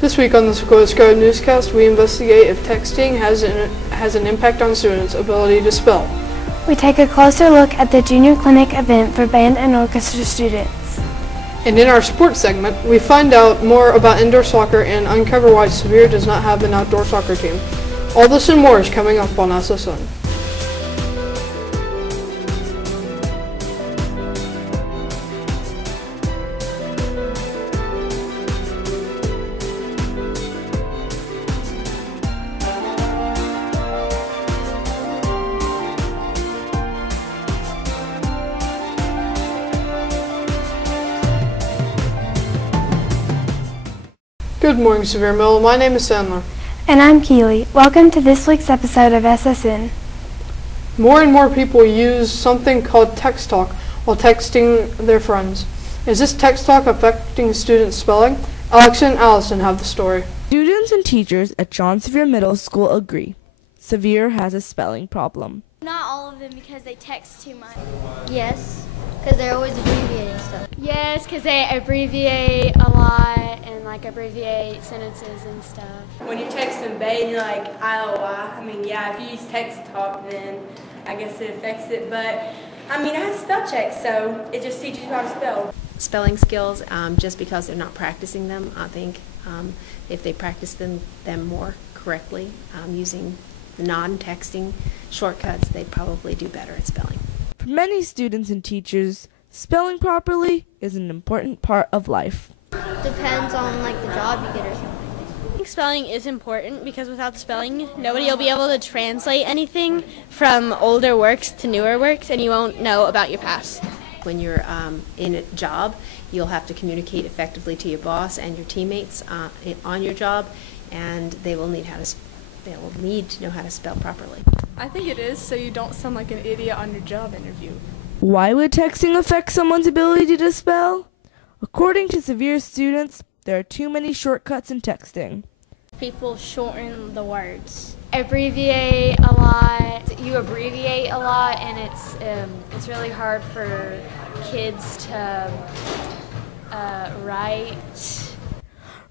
This week on the Sequoyah Scribe Newscast, we investigate if texting has an impact on students' ability to spell. We take a closer look at the Junior Clinic event for band and orchestra students. And in our sports segment, we find out more about indoor soccer and uncover why Sevier does not have an outdoor soccer team. All this and more is coming up on SSN. Good morning, Sevier Middle. My name is Sandler. And I'm Keely. Welcome to this week's episode of SSN. More and more people use something called text talk while texting their friends. Is this text talk affecting students' spelling? Alex and Allison have the story. Students and teachers at John Sevier Middle School agree. Sevier has a spelling problem. Not all of them because they text too much. Yes, because they're always abbreviating stuff. Yes, because they abbreviate a lot and abbreviate sentences and stuff. When you text them babe and you're like, IOI, I mean, yeah, if you use text talk, then I guess it affects it. But, I mean, I have spell check, so it just teaches you how to spell. Spelling skills, just because they're not practicing them, I think if they practice them more correctly, using non-texting shortcuts, they'd probably do better at spelling. For many students and teachers, spelling properly is an important part of life. Depends on the job you get or something. I think spelling is important because without spelling, nobody will be able to translate anything from older works to newer works, and you won't know about your past. When you're in a job, you'll have to communicate effectively to your boss and your teammates on your job, and they will need to know how to spell properly. I think it is, so you don't sound like an idiot on your job interview. Why would texting affect someone's ability to spell? According to Sevier students, there are too many shortcuts in texting. People shorten the words. Abbreviate a lot. You abbreviate a lot, and it's really hard for kids to write.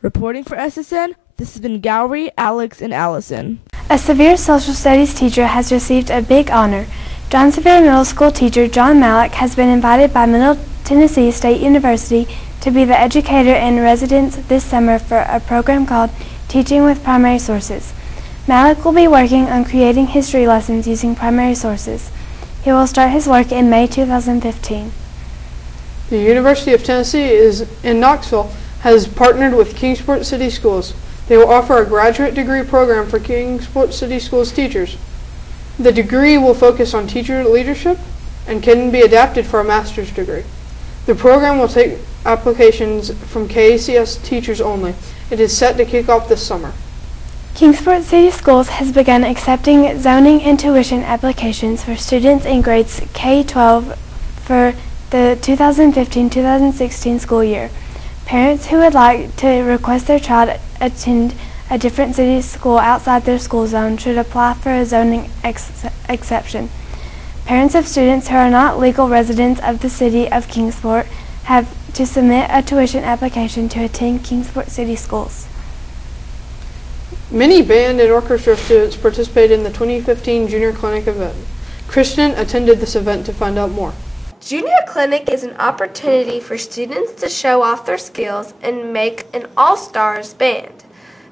Reporting for SSN, this has been Gabriel, Alex, and Allison. A Sevier social studies teacher has received a big honor. John Sevier Middle School teacher John Malik has been invited by Middle Tennessee State University to be the educator in residence this summer for a program called Teaching with Primary Sources. Malik will be working on creating history lessons using primary sources. He will start his work in May 2015. The University of Tennessee in Knoxville has partnered with Kingsport City Schools. They will offer a graduate degree program for Kingsport City Schools teachers. The degree will focus on teacher leadership and can be adapted for a master's degree. The program will take applications from KACS teachers only. It is set to kick off this summer. Kingsport City Schools has begun accepting zoning and tuition applications for students in grades K-12 for the 2015-2016 school year. Parents who would like to request their child attend a different city school outside their school zone should apply for a zoning exception. Parents of students who are not legal residents of the city of Kingsport have to submit a tuition application to attend Kingsport City Schools. Many band and orchestra students participated in the 2015 Junior Clinic event. Kristen attended this event to find out more. Junior Clinic is an opportunity for students to show off their skills and make an all-stars band.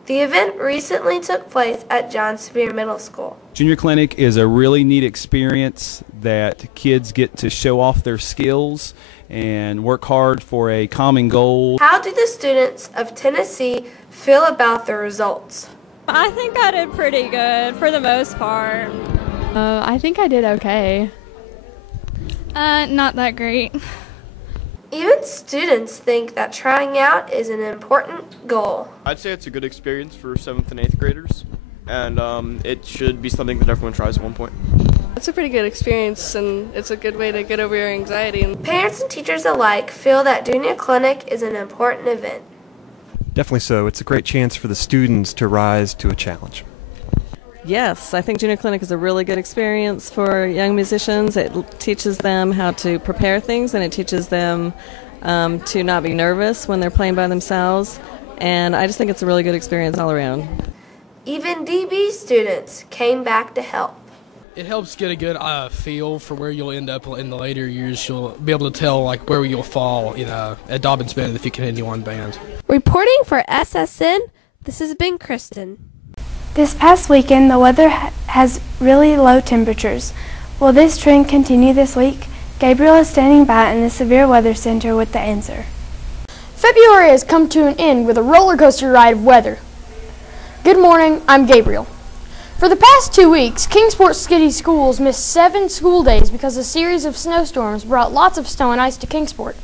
The event recently took place at John Sevier Middle School. Junior Clinic is a really neat experience that kids get to show off their skills and work hard for a common goal. How do the students of Tennessee feel about the results? I think I did pretty good for the most part. I think I did okay. Not that great. Even students think that trying out is an important goal. I'd say it's a good experience for 7th and 8th graders, and it should be something that everyone tries at one point. It's a pretty good experience, and it's a good way to get over your anxiety. Parents and teachers alike feel that Junior Clinic is an important event. Definitely so. It's a great chance for the students to rise to a challenge. Yes, I think Junior Clinic is a really good experience for young musicians. It teaches them how to prepare things, and it teaches them to not be nervous when they're playing by themselves. and I just think it's a really good experience all around. Even DB students came back to help. It helps get a good feel for where you'll end up in the later years. You'll be able to tell like where you'll fall at Dobbins Bend if you continue on band. Reporting for SSN, this has been Kristen. This past weekend, the weather has really low temperatures. Will this trend continue this week? Gabriel is standing by in the Severe Weather Center with the answer. February has come to an end with a roller coaster ride of weather. Good morning, I'm Gabriel. For the past 2 weeks, Kingsport City Schools missed 7 school days because a series of snowstorms brought lots of snow and ice to Kingsport.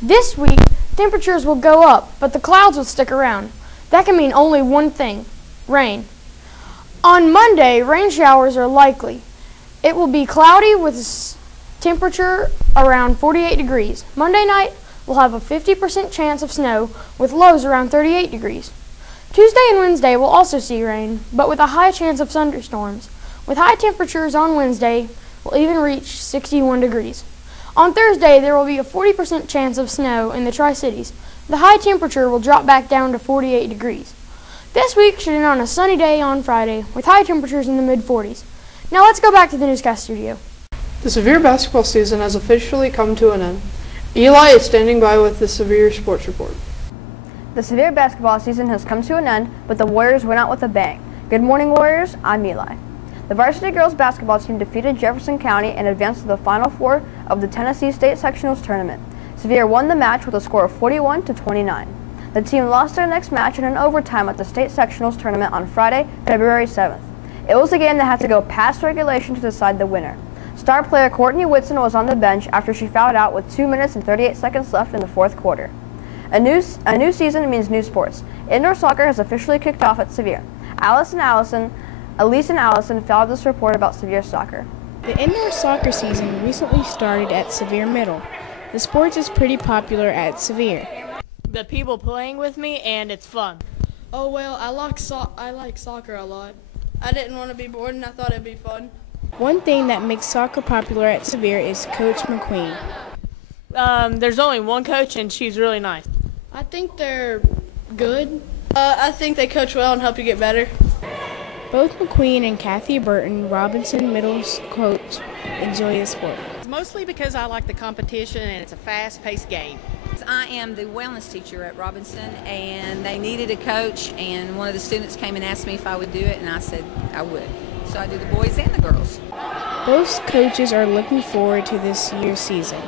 This week, temperatures will go up, but the clouds will stick around. That can mean only one thing: rain. On Monday, rain showers are likely. It will be cloudy with a temperature around 48 degrees. Monday night, we'll have a 50% chance of snow with lows around 38 degrees. Tuesday and Wednesday will also see rain, but with a high chance of thunderstorms. With high temperatures on Wednesday, we'll even reach 61 degrees. On Thursday, there will be a 40% chance of snow in the Tri-Cities. The high temperature will drop back down to 48 degrees. This week should end on a sunny day on Friday, with high temperatures in the mid-40s. Now let's go back to the newscast studio. The Severe basketball season has officially come to an end. Eli is standing by with the Severe Sports Report. The Severe basketball season has come to an end, but the Warriors went out with a bang. Good morning, Warriors. I'm Eli. The varsity girls basketball team defeated Jefferson County and advanced to the Final Four of the Tennessee State Sectionals Tournament. Severe won the match with a score of 41-29. The team lost their next match in an overtime at the State Sectionals Tournament on Friday, February 7th. It was a game that had to go past regulation to decide the winner. Star player Courtney Whitson was on the bench after she fouled out with 2 minutes and 38 seconds left in the fourth quarter. A new season means new sports. Indoor soccer has officially kicked off at Severe. Elise and Allison filed this report about Severe soccer. The indoor soccer season recently started at Severe Middle. The sport is pretty popular at Severe. The people playing with me, and it's fun. Oh well, I like soccer a lot. I didn't want to be bored and I thought it'd be fun. One thing that makes soccer popular at Severe is Coach McQueen. There's only one coach and she's really nice. I think they're good. I think they coach well and help you get better. Both McQueen and Kathy Burton, Robinson Middle's coach, enjoy the sport. It's mostly because I like the competition and it's a fast-paced game. I am the wellness teacher at Robinson, and they needed a coach, and one of the students came and asked me if I would do it, and I said I would. So I do the boys and the girls. Both coaches are looking forward to this year's season.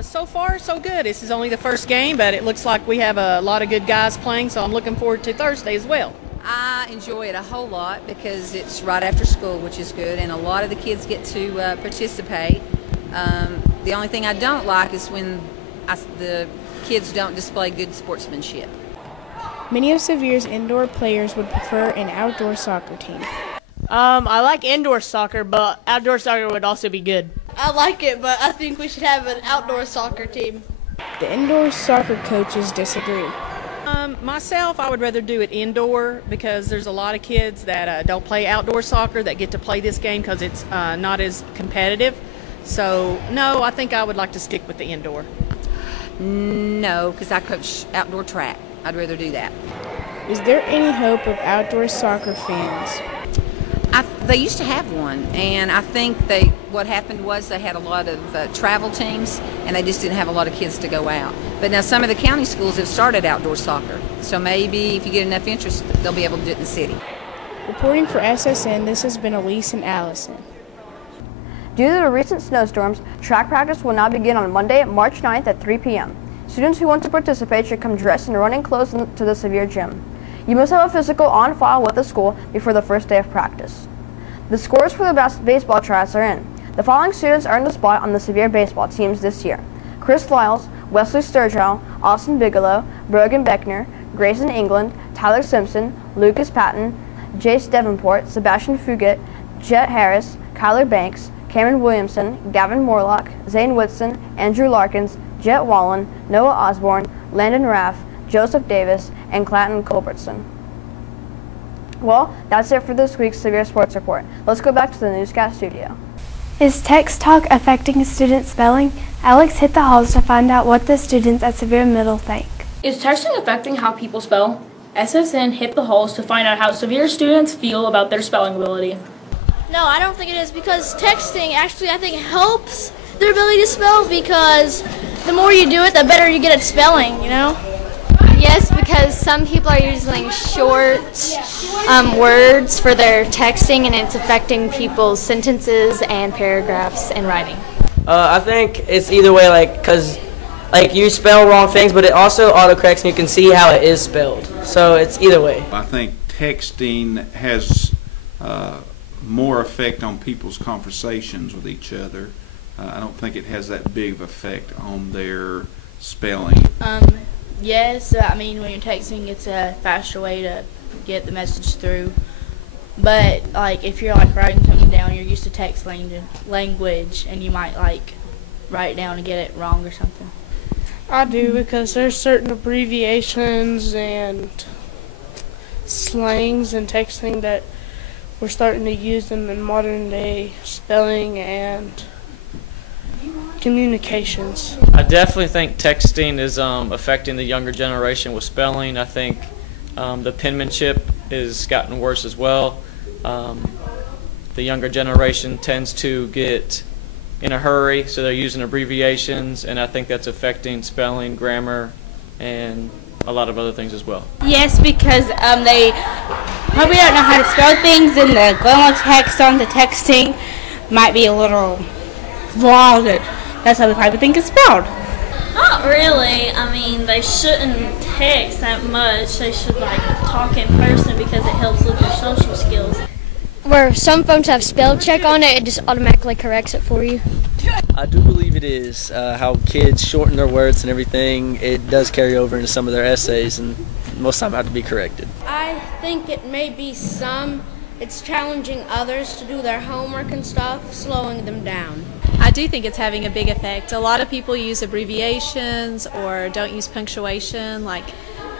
So far, so good. This is only the first game, but it looks like we have a lot of good guys playing, so I'm looking forward to Thursday as well. I enjoy it a whole lot because it's right after school, which is good, and a lot of the kids get to participate. The only thing I don't like is when the kids don't display good sportsmanship. Many of Severe's indoor players would prefer an outdoor soccer team. I like indoor soccer, but outdoor soccer would also be good. I like it, but I think we should have an outdoor soccer team. The indoor soccer coaches disagree. Myself, I would rather do it indoor because there's a lot of kids that don't play outdoor soccer that get to play this game because it's not as competitive. So, no, I think I would like to stick with the indoor. No, because I coach outdoor track. I'd rather do that. Is there any hope of outdoor soccer fans? They used to have one, and I think what happened was they had a lot of travel teams, and they just didn't have a lot of kids to go out. But now some of the county schools have started outdoor soccer, so maybe if you get enough interest, they'll be able to do it in the city. Reporting for SSN, this has been Elise and Allison. Due to the recent snowstorms, track practice will now begin on Monday, March 9th at 3 p.m. Students who want to participate should come dressed in running clothes to the Severe gym. You must have a physical on file with the school before the first day of practice. The scores for the baseball tryouts are in. The following students earned a spot on the Severe baseball teams this year: Chris Lyles, Wesley Sturgill, Austin Bigelow, Brogan Beckner, Grayson England, Tyler Simpson, Lucas Patton, Jace Davenport, Sebastian Fugit, Jet Harris, Kyler Banks, Cameron Williamson, Gavin Morlock, Zane Whitson, Andrew Larkins, Jet Wallen, Noah Osborne, Landon Raff, Joseph Davis, and Clanton Culbertson. Well, that's it for this week's Severe Sports Report. Let's go back to the newscast studio. Is text talk affecting student spelling? Alex hit the halls to find out what the students at Severe Middle think. Is texting affecting how people spell? SSN hit the halls to find out how severe students feel about their spelling ability. No, I don't think it is, because texting actually I think helps their ability to spell, because the more you do it, the better you get at spelling, you know? Yes, because some people are using short words for their texting, and it's affecting people's sentences and paragraphs and writing. I think it's either way, because you spell wrong things, but it also autocorrects and you can see how it is spelled. So it's either way. I think texting has more effect on people's conversations with each other. I don't think it has that big of effect on their spelling. Yes, I mean, when you're texting, it's a faster way to get the message through. But if you're writing something down, you're used to text language, and you might write it down and get it wrong or something. I do, because there's certain abbreviations and slangs in texting that we're starting to use them in modern day spelling and communications. I definitely think texting is affecting the younger generation with spelling. I think the penmanship has gotten worse as well. The younger generation tends to get in a hurry, so they're using abbreviations, and I think that's affecting spelling, grammar, and a lot of other things as well. Yes, because they probably don't know how to spell things, and the global text on the texting might be a little wrong. That's how they probably think it's spelled. Not really. I mean, they shouldn't text that much. They should talk in person, because it helps with their social skills. Where some phones have spell check on it, it just automatically corrects it for you. I do believe it is. How kids shorten their words and everything, it does carry over into some of their essays, and most of the time have to be corrected. I think it may be some. It's challenging others to do their homework and stuff, slowing them down. I do think it's having a big effect. A lot of people use abbreviations or don't use punctuation, like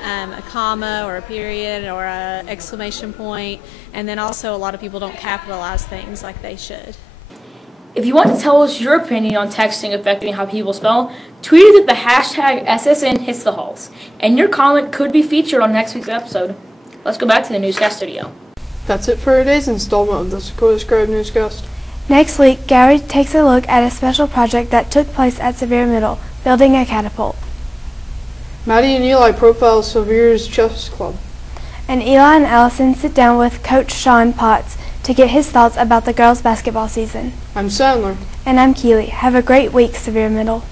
a comma or a period or an exclamation point, and then also a lot of people don't capitalize things like they should. If you want to tell us your opinion on texting affecting how people spell, tweet us at the hashtag #SSNHitsTheHalls, and your comment could be featured on next week's episode. Let's go back to the newscast studio. That's it for today's installment of the Sequoyah Scribe Newscast. Next week, Gary takes a look at a special project that took place at Sevier Middle, building a catapult. Maddie and Eli profile Sevier's chess club. And Eli and Allison sit down with Coach Sean Potts to get his thoughts about the girls' basketball season. I'm Sandler. And I'm Keely. Have a great week, Sevier Middle.